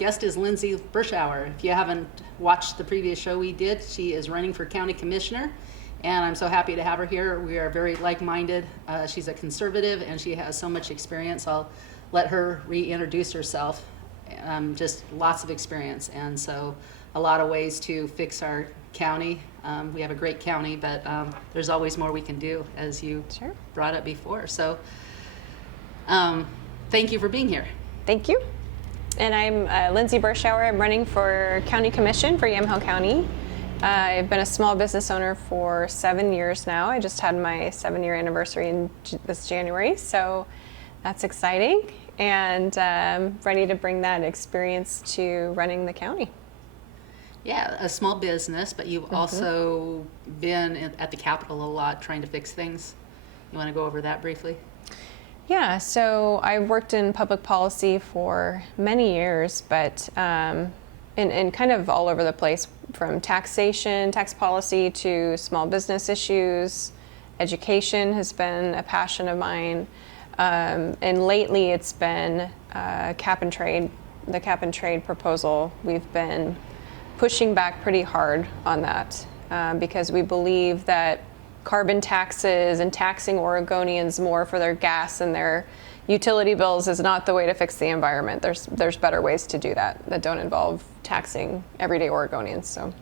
guest is Lindsay Berschauer. If you haven't watched the previous show we did, she is running for county commissioner, and I'm so happy to have her here. We are very like-minded. She's a conservative, and she has so much experience. I'll let her reintroduce herself. Just lots of experience, and so a lot of ways to fix our county. We have a great county, but there's always more we can do, as you brought up before. So thank you for being here. Thank you. And I'm Lindsay Berschauer. I'm running for county commission for Yamhill County. I've been a small business owner for 7 years now. I just had my 7-year anniversary this January, so that's exciting. And ready to bring that experience to running the county. Yeah, a small business, but you've also been at the Capitol a lot trying to fix things. You want to go over that briefly? Yeah, so I worked in public policy for many years, but in kind of all over the place, from taxation, tax policy, to small business issues. Education has been a passion of mine. And lately it's been cap and trade, the cap and trade proposal. We've been pushing back pretty hard on that because we believe that carbon taxes and taxing Oregonians more for their gas and their utility bills is not the way to fix the environment. There's better ways to do that don't involve taxing everyday Oregonians. So.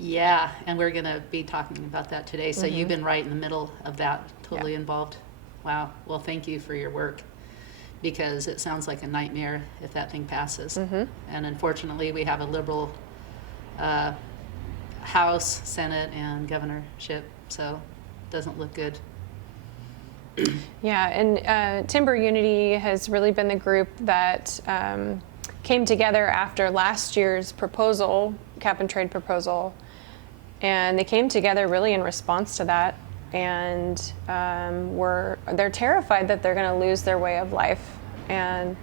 Yeah, and we're going to be talking about that today. So you've been right in the middle of that, totally involved. Wow. Well, thank you for your work, because it sounds like a nightmare if that thing passes. And unfortunately, we have a liberal House, Senate, and governorship, so it doesn't look good. Yeah, and Timber Unity has really been the group that came together after last year's proposal, cap and trade proposal, and they came together really in response to that. And they're terrified that they're going to lose their way of life and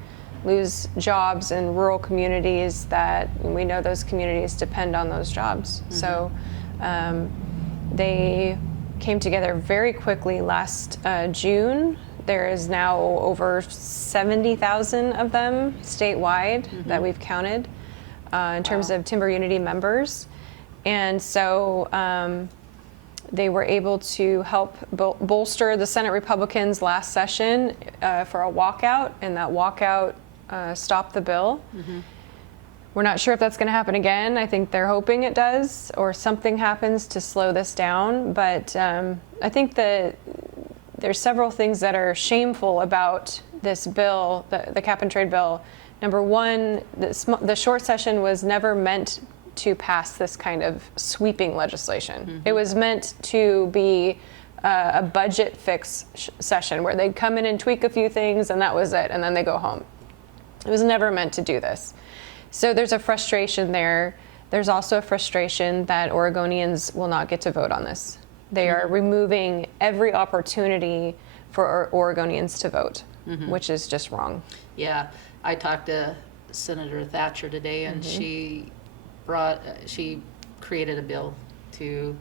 lose jobs in rural communities that we know those communities depend on those jobs. So they came together very quickly last June. There is now over 70,000 of them statewide that we've counted in terms of Timber Unity members. And so they were able to help bolster the Senate Republicans last session for a walkout, and that walkout stopped the bill. We're not sure if that's going to happen again. I think they're hoping it does, or something happens to slow this down. But I think that there's several things that are shameful about this bill, the cap and trade bill. Number one, the short session was never meant to pass this kind of sweeping legislation. It was meant to be a budget fix session where they'd come in and tweak a few things and that was it, and then they go home. It was never meant to do this. So there's a frustration there. There's also a frustration that Oregonians will not get to vote on this. They are removing every opportunity for Oregonians to vote, which is just wrong. Yeah, I talked to Senator Thatcher today, and she created a bill to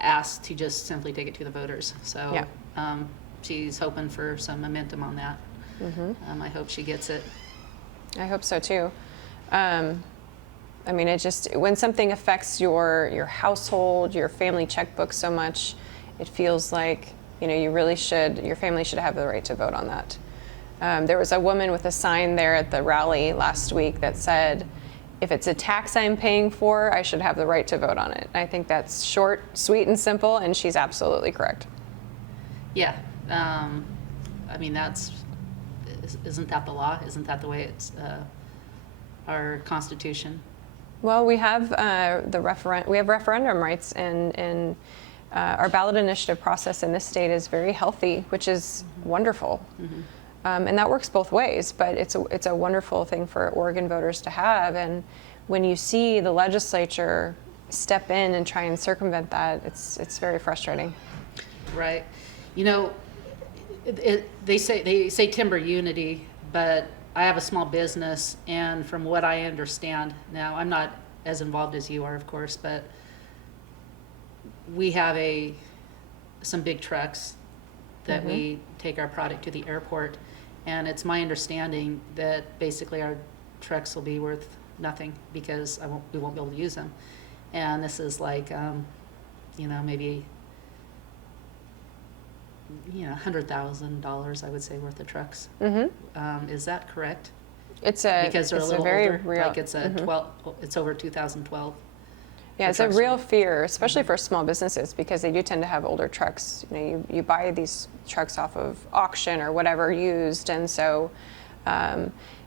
ask to just simply take it to the voters. So she's hoping for some momentum on that. I hope she gets it. I hope so too. I mean, it just, when something affects your household, your family checkbook so much, it feels like, your family should have the right to vote on that. There was a woman with a sign there at the rally last week that said, if it's a tax I'm paying for, I should have the right to vote on it. I think that's short, sweet, and simple, and she's absolutely correct. Yeah. I mean, isn't that the law? Isn't that the way it's our Constitution? Well, we have we have referendum rights, and our ballot initiative process in this state is very healthy, which is wonderful. And that works both ways, but it's a wonderful thing for Oregon voters to have. And when you see the legislature step in and try and circumvent that, it's very frustrating. Right. They say Timber Unity, but I have a small business, and from what I understand, now I'm not as involved as you are, of course, but we have some big trucks that we take our product to the airport, and it's my understanding that basically our trucks will be worth nothing because we won't be able to use them. And this is like, maybe, $100,000, I would say, worth of trucks. Is that correct? Because They're a little very older, real. like it's it's over 2012. Yeah, it's a real fear, especially for small businesses, because they do tend to have older trucks. You buy these trucks off of auction or whatever used, and so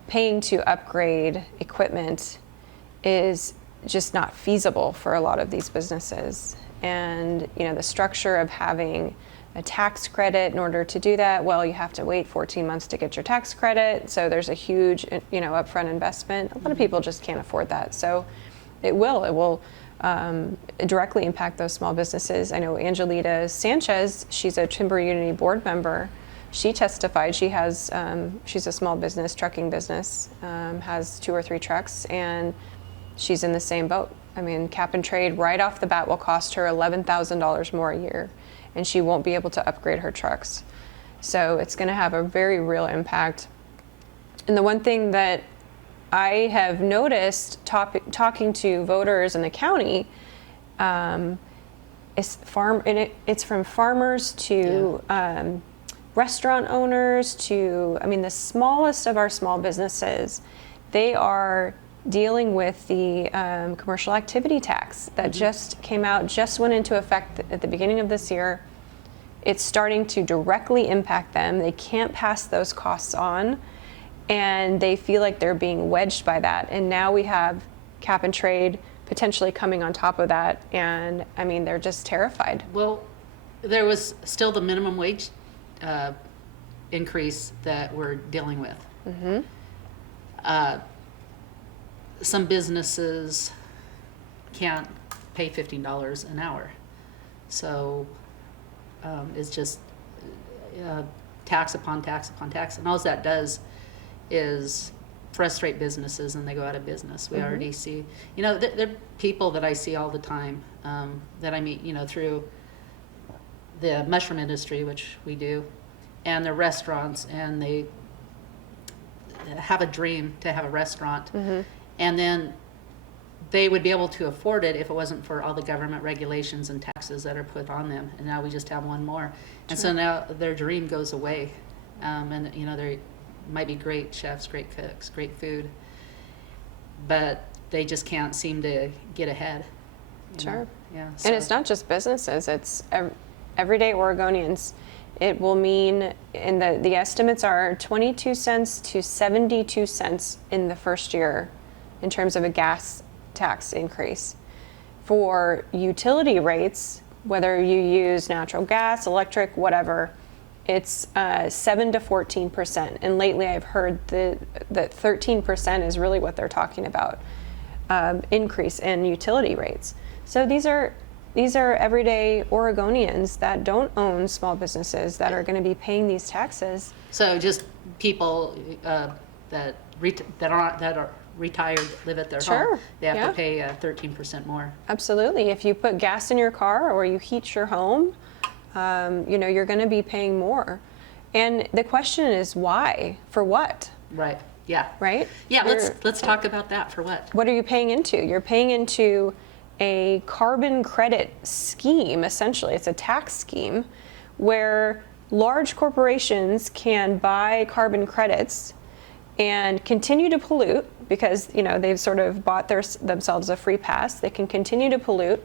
paying to upgrade equipment is just not feasible for a lot of these businesses. And the structure of having a tax credit in order to do that, well, you have to wait 14 months to get your tax credit, so there's a huge upfront investment. A lot of people just can't afford that, so it will directly impact those small businesses. I know Angelita Sanchez, she's a Timber Unity board member. She testified. She's a small business, trucking business, has 2 or 3 trucks, and she's in the same boat. I mean, cap and trade right off the bat will cost her $11,000 more a year, and she won't be able to upgrade her trucks. So it's going to have a very real impact. And the one thing that I have noticed talking to voters in the county is it's from farmers to restaurant owners to, the smallest of our small businesses. They are dealing with the commercial activity tax that just came out, just went into effect at the beginning of this year. It's starting to directly impact them. They can't pass those costs on, and they feel like they're being wedged by that. And now we have cap and trade potentially coming on top of that, and they're just terrified. Well, there was still the minimum wage increase that we're dealing with. Some businesses can't pay $15 an hour, so it's just tax upon tax upon tax, and all that does is frustrate businesses, and they go out of business. We already see, there are people that I see all the time that I meet, through the mushroom industry, which we do, and the restaurants, and they have a dream to have a restaurant, and then they would be able to afford it if it wasn't for all the government regulations and taxes that are put on them. And now we just have one more, and so now their dream goes away. And they might be great chefs, great cooks, great food, but they just can't seem to get ahead. Sure. Yeah. And it's not just businesses, it's everyday Oregonians. It will mean, and the estimates are 22 cents to 72 cents in the first year in terms of a gas tax increase. For utility rates, whether you use natural gas, electric, whatever, it's 7 to 14%. And lately I've heard that 13% is really what they're talking about, increase in utility rates. So these are everyday Oregonians that don't own small businesses that are going to be paying these taxes. So just people that are retired, live at their home, they have to pay 13% more. Absolutely. If you put gas in your car or you heat your home, you're going to be paying more. And the question is why? For what? Right. Yeah. Right? Yeah. Let's talk about that. For what? What are you paying into? You're paying into a carbon credit scheme, essentially. It's a tax scheme where large corporations can buy carbon credits and continue to pollute because they've sort of bought themselves a free pass. They can continue to pollute.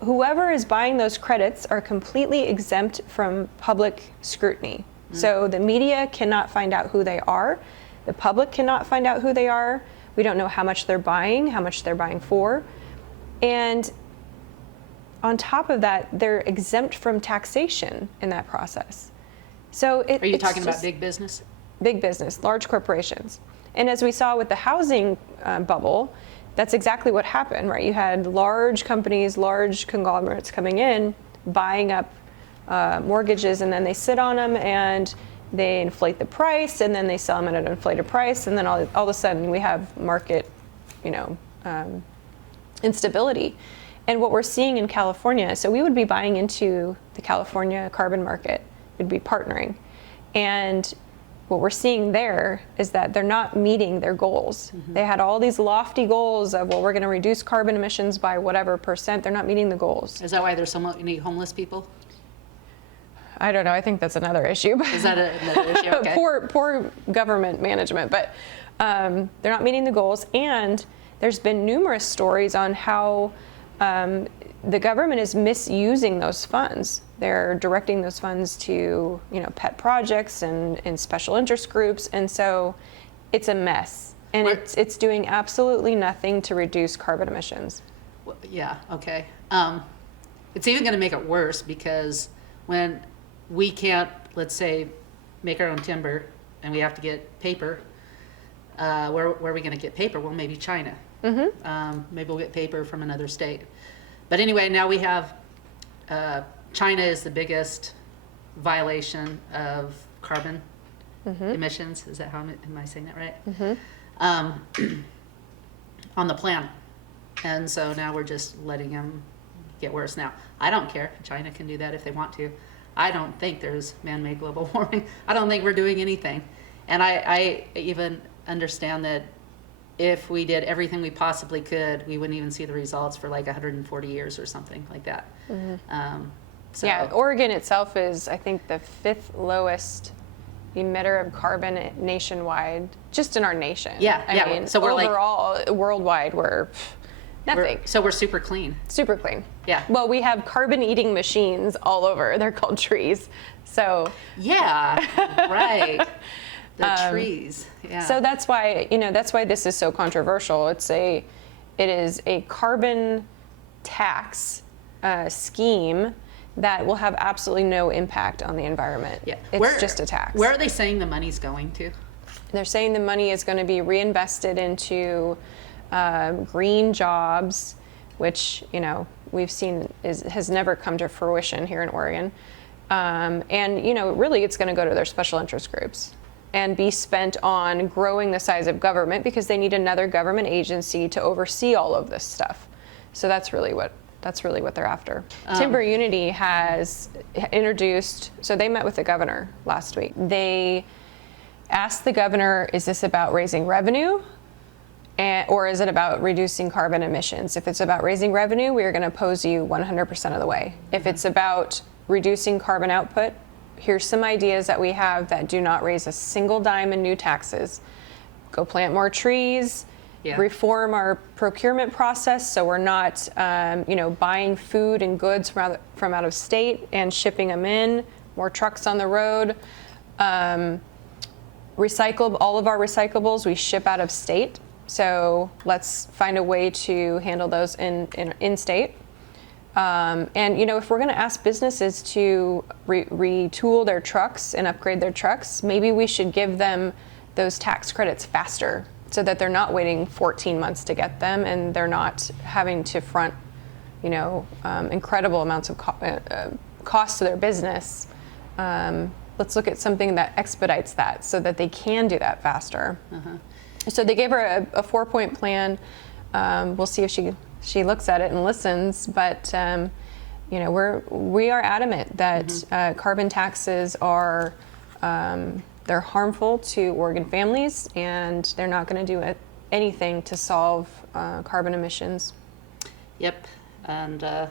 Whoever is buying those credits are completely exempt from public scrutiny. So the media cannot find out who they are. The public cannot find out who they are. We don't know how much they're buying for. And on top of that, they're exempt from taxation in that process. So are you talking about big business? Big business, large corporations. And as we saw with the housing bubble, that's exactly what happened, right? You had large companies, large conglomerates coming in, buying up mortgages, and then they sit on them and they inflate the price, and then they sell them at an inflated price, and then all of a sudden we have market, instability. And what we're seeing in California, so we would be buying into the California carbon market, we'd be partnering. And what we're seeing there is that they're not meeting their goals. They had all these lofty goals of, well, we're going to reduce carbon emissions by whatever percent. They're not meeting the goals. Is that why there's so many homeless people? I don't know. I think that's another issue. Is that another issue? Okay. Poor government management, but they're not meeting the goals. And there's been numerous stories on how the government is misusing those funds. They're directing those funds to, pet projects and special interest groups, and so it's a mess. And it's doing absolutely nothing to reduce carbon emissions. Well, yeah. Okay. It's even going to make it worse because when we can't, let's say, make our own timber, and we have to get paper. Where are we going to get paper? Well, maybe China. Maybe we'll get paper from another state. But anyway, now we have China is the biggest violation of carbon emissions. Is that how am I saying that right? On the planet. And so now we're just letting them get worse. Now, I don't care. China can do that if they want to. I don't think there's man-made global warming. I don't think we're doing anything. And I even understand that if we did everything we possibly could, we wouldn't even see the results for like 140 years or something like that. So. Yeah, Oregon itself is, I think, the 5th lowest emitter of carbon nationwide, just in our nation. Yeah, I mean, so we're overall, worldwide, we're nothing. So we're super clean. Super clean. Yeah. Well, we have carbon-eating machines all over. They're called trees. So. Yeah, right. The trees. Yeah. So that's why, that's why this is so controversial. It is a carbon tax scheme that will have absolutely no impact on the environment. Yeah. It's just a tax. Where are they saying the money's going to? They're saying the money is going to be reinvested into green jobs, which, we've seen has never come to fruition here in Oregon. And, really it's going to go to their special interest groups and be spent on growing the size of government because they need another government agency to oversee all of this stuff. So that's really what they're after. Timber Unity has introduced, so they met with the governor last week. They asked the governor, is this about raising revenue or is it about reducing carbon emissions? If it's about raising revenue, we are going to oppose you 100% of the way. If it's about reducing carbon output, here's some ideas that we have that do not raise a single dime in new taxes. Go plant more trees. Yeah. Reform our procurement process so we're not, buying food and goods from out of state and shipping them in. More trucks on the road. Recycle all of our recyclables. We ship out of state. So let's find a way to handle those in state. And if we're going to ask businesses to retool their trucks and upgrade their trucks, maybe we should give them those tax credits faster, so that they're not waiting 14 months to get them and they're not having to front, incredible amounts of cost to their business. Let's look at something that expedites that so that they can do that faster. So they gave her a 4-point plan. We'll see if she looks at it and listens, but we are adamant that carbon taxes are they're harmful to Oregon families, and they're not going to do anything to solve carbon emissions. Yep, and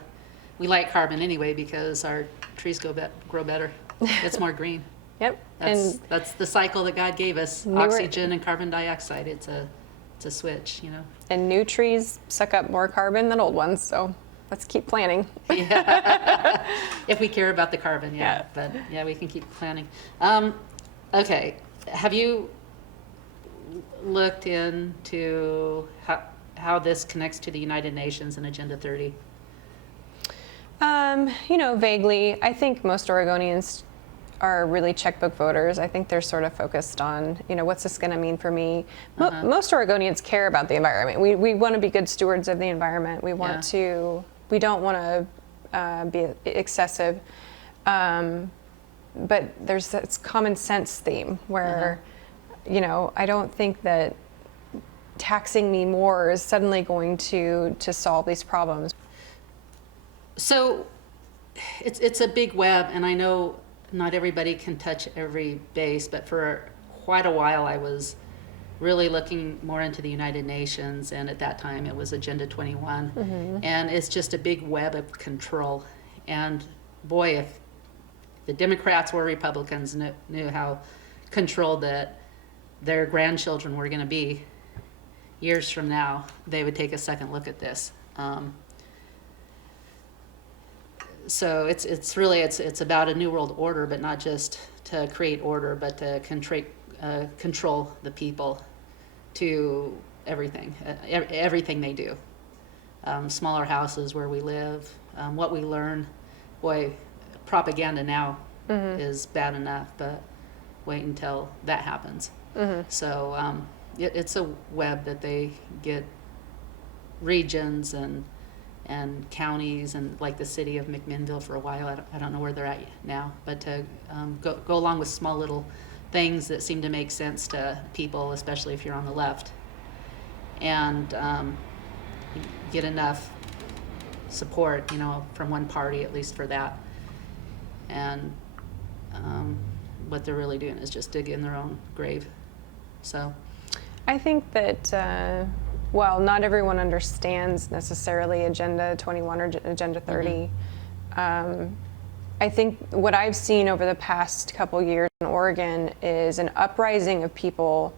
we like carbon anyway because our trees grow better. It's more green. Yep, that's the cycle that God gave us: oxygen and carbon dioxide. It's a switch, And new trees suck up more carbon than old ones, so let's keep planting. Yeah. If we care about the carbon, yeah. But yeah, we can keep planting. Okay, have you looked into how this connects to the United Nations and Agenda 30? Vaguely. I think most Oregonians are really checkbook voters. I think they're sort of focused on, what's this going to mean for me? Most Oregonians care about the environment. We want to be good stewards of the environment. We we don't want to be excessive. But there's this common sense theme where, I don't think that taxing me more is suddenly going to solve these problems. So it's a big web, and I know not everybody can touch every base, but for quite a while, I was really looking more into the United Nations, and at that time it was Agenda 21. And it's just a big web of control. And boy, if the Democrats or Republicans knew how controlled that their grandchildren were going to be years from now, they would take a second look at this. So it's really about a new world order, but not just to create order, but to control the people to everything they do. Smaller houses where we live, what we learn. Boy, propaganda now is bad enough, but wait until that happens. So it's a web that they get regions and counties, and like the city of McMinnville for a while. I don't know where they're at now, but to go along with small little things that seem to make sense to people, especially if you're on the left, and get enough support, from one party at least for that. And what they're really doing is just digging their own grave. So I think that, not everyone understands necessarily Agenda 21 or Agenda 30. I think what I've seen over the past couple years in Oregon is an uprising of people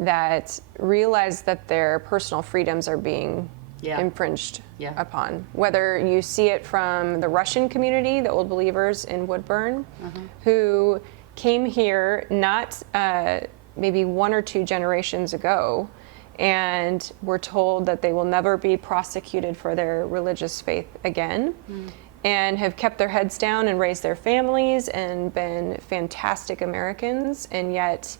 that realize that their personal freedoms are being infringed upon. Whether you see it from the Russian community, the Old Believers in Woodburn, who came here not maybe 1 or 2 generations ago, and were told that they will never be prosecuted for their religious faith again, and have kept their heads down and raised their families and been fantastic Americans. And yet,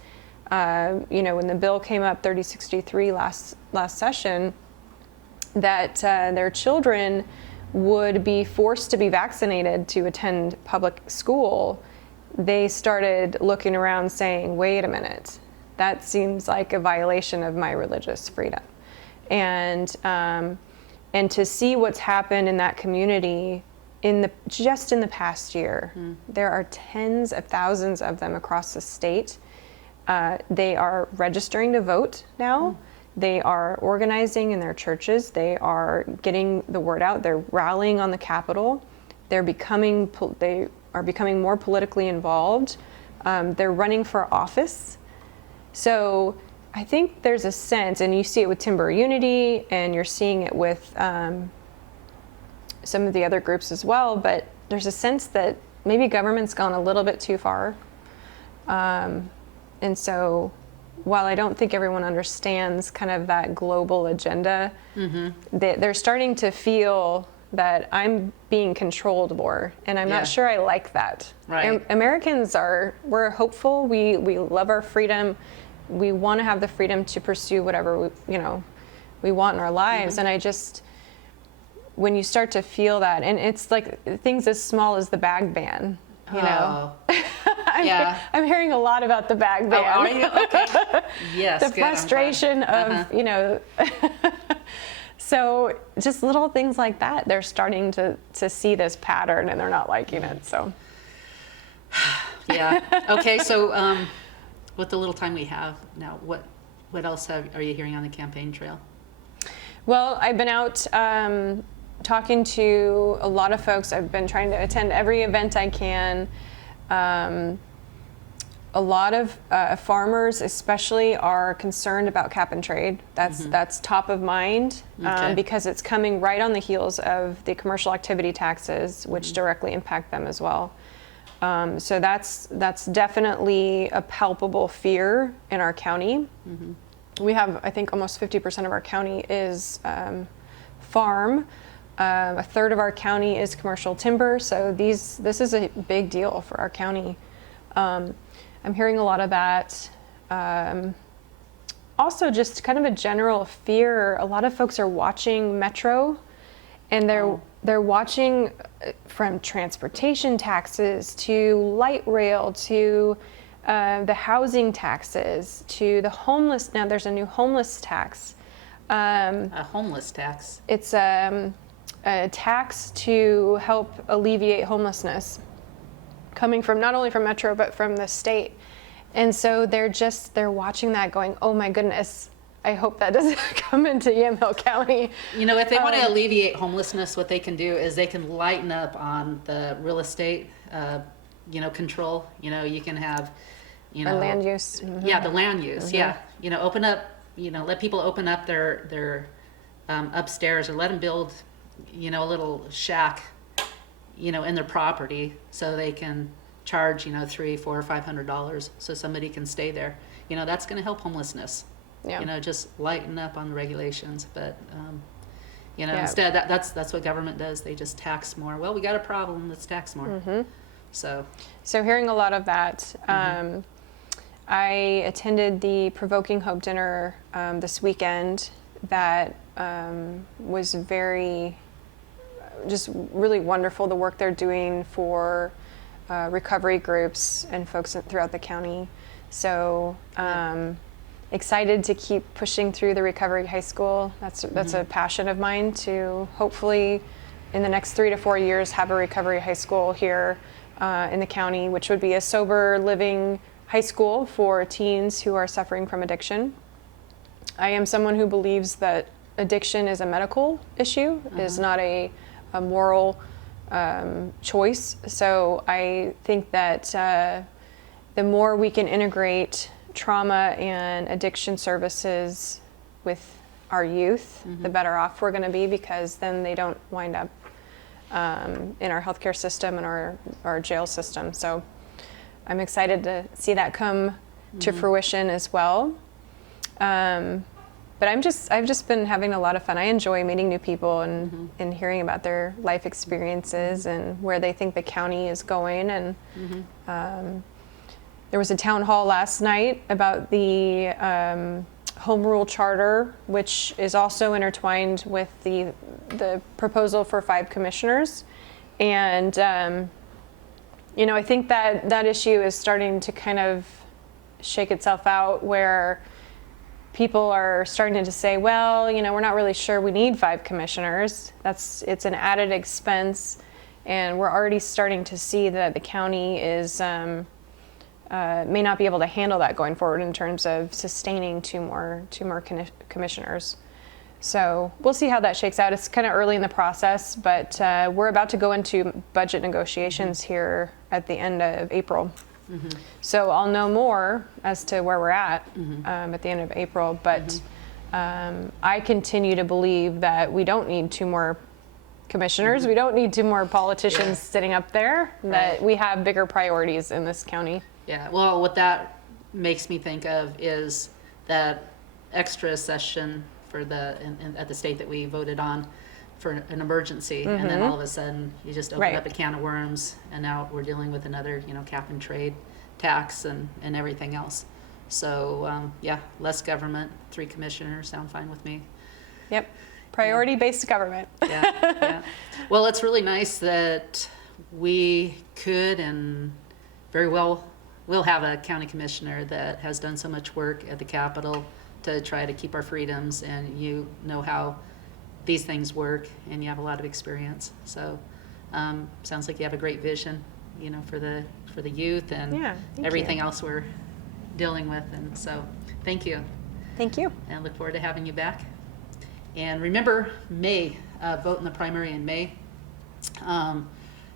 when the bill came up, 3063 last session, that their children would be forced to be vaccinated to attend public school, they started looking around saying, wait a minute, that seems like a violation of my religious freedom. And to see what's happened in that community just in the past year, there are tens of thousands of them across the state. They are registering to vote now. They are organizing in their churches. They are getting the word out. They're rallying on the Capitol. They are becoming more politically involved. They're running for office. So I think there's a sense, and you see it with Timber Unity, and you're seeing it with some of the other groups as well, but there's a sense that maybe government's gone a little bit too far. And so while I don't think everyone understands kind of that global agenda, they're starting to feel that I'm being controlled more, and I'm not sure I like that. Right. Americans we're hopeful. We love our freedom. We want to have the freedom to pursue whatever we want in our lives. And I just, when you start to feel that, and it's like things as small as the bag ban, I'm hearing a lot about the bag ban. Oh, are you? Okay. Yes. The frustration of, so just little things like that, they're starting to see this pattern, and they're not liking it, so. Yeah. Okay, so with the little time we have now, what else are you hearing on the campaign trail? Well, I've been out talking to a lot of folks. I've been trying to attend every event I can. A lot of farmers especially are concerned about cap and trade. That's top of mind because it's coming right on the heels of the commercial activity taxes, which directly impact them as well. So that's definitely a palpable fear in our county. We have, I think, almost 50% of our county is farm. A third of our county is commercial timber. So this is a big deal for our county. I'm hearing a lot of that. Also, just kind of a general fear. A lot of folks are watching Metro, and they're watching from transportation taxes to light rail to the housing taxes to the homeless. Now there's a new homeless tax. A homeless tax. It's a tax to help alleviate homelessness, coming from not only from Metro but from the state. And so they're watching that going, oh my goodness, I hope that doesn't come into Yamhill County. You know, if they want to alleviate homelessness, what they can do is they can lighten up on the real estate, control. You can have, Or land use. Mm-hmm. Yeah, the land use. Yeah, open up. Let people open up their upstairs, or let them build, a little shack, in their property, so they can charge, $300, $400, or $500, so somebody can stay there. That's going to help homelessness. Yeah. Just lighten up on the regulations, but Yeah. instead that's what government does. They just tax more. Well, we got a problem. Let's tax more. Mm-hmm. So hearing a lot of that. I attended the Provoking Hope dinner this weekend. That was just really wonderful, the work they're doing for recovery groups and folks throughout the county. So excited to keep pushing through the Recovery High School. That's a passion of mine, to hopefully in the next 3 to 4 years have a Recovery High School here in the county, which would be a sober living high school for teens who are suffering from addiction. I am someone who believes that addiction is a medical issue, is not a moral choice. So I think that the more we can integrate trauma and addiction services with our youth, the better off we're going to be, because then they don't wind up in our healthcare system and our jail system. So I'm excited to see that come to fruition as well. But I've just been having a lot of fun. I enjoy meeting new people and hearing about their life experiences and where they think the county is going. And there was a town hall last night about the home rule charter, which is also intertwined with the proposal for 5 commissioners. And I think that issue is starting to kind of shake itself out, where people are starting to say, well, we're not really sure we need 5 commissioners. It's an added expense, and we're already starting to see that the county is may not be able to handle that going forward in terms of sustaining two more commissioners. So we'll see how that shakes out. It's kind of early in the process, but we're about to go into budget negotiations here at the end of April. So I'll know more as to where we're at the end of April. But I continue to believe that we don't need 2 more commissioners. We don't need 2 more politicians sitting up there. That we have bigger priorities in this county. Yeah. Well, what that makes me think of is that extra session for at the state that we voted on for an emergency, and then all of a sudden you just open up a can of worms, and now we're dealing with another cap and trade tax and everything else. So less government, 3 commissioners sound fine with me. Yep. Priority-based government. Yeah. Well, it's really nice that we could and very well will have a county commissioner that has done so much work at the Capitol to try to keep our freedoms, and how these things work, and you have a lot of experience. So sounds like you have a great vision, for the youth and everything else we're dealing with. And so thank you. Thank you. And I look forward to having you back. And remember, May, vote in the primary in May.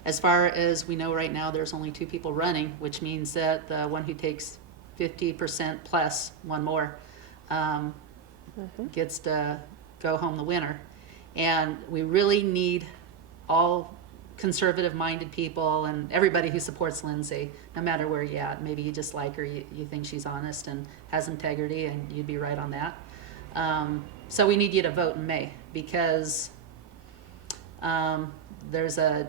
As far as we know right now, there's only 2 people running, which means that the one who takes 50% plus one more gets to go home the winner. And we really need all conservative-minded people and everybody who supports Lindsay, no matter where you're at. Maybe you just like her, you think she's honest and has integrity, and you'd be right on that. So we need you to vote in May, because there's a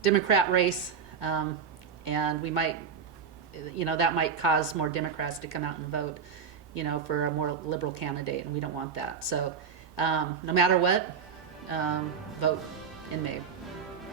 Democrat race, and we might, that might cause more Democrats to come out and vote, for a more liberal candidate, and we don't want that. So no matter what, vote in May.